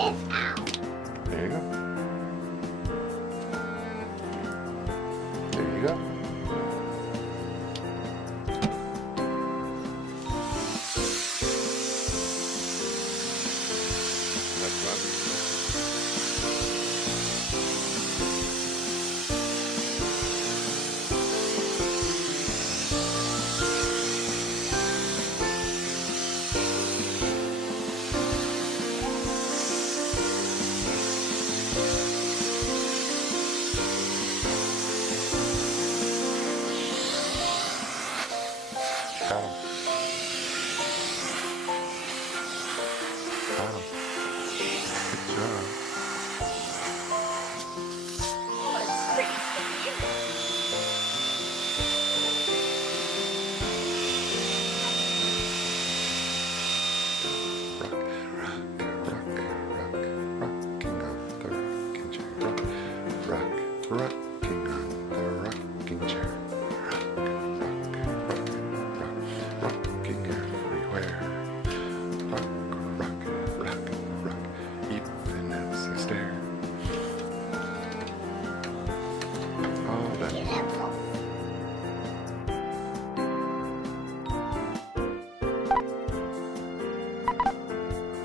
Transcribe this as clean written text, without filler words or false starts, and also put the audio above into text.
There you go. There you go. That's fun. Got him. Got him. Good job. Rock, rocking on the rocking chair. Rock, rocking on the rocking chair.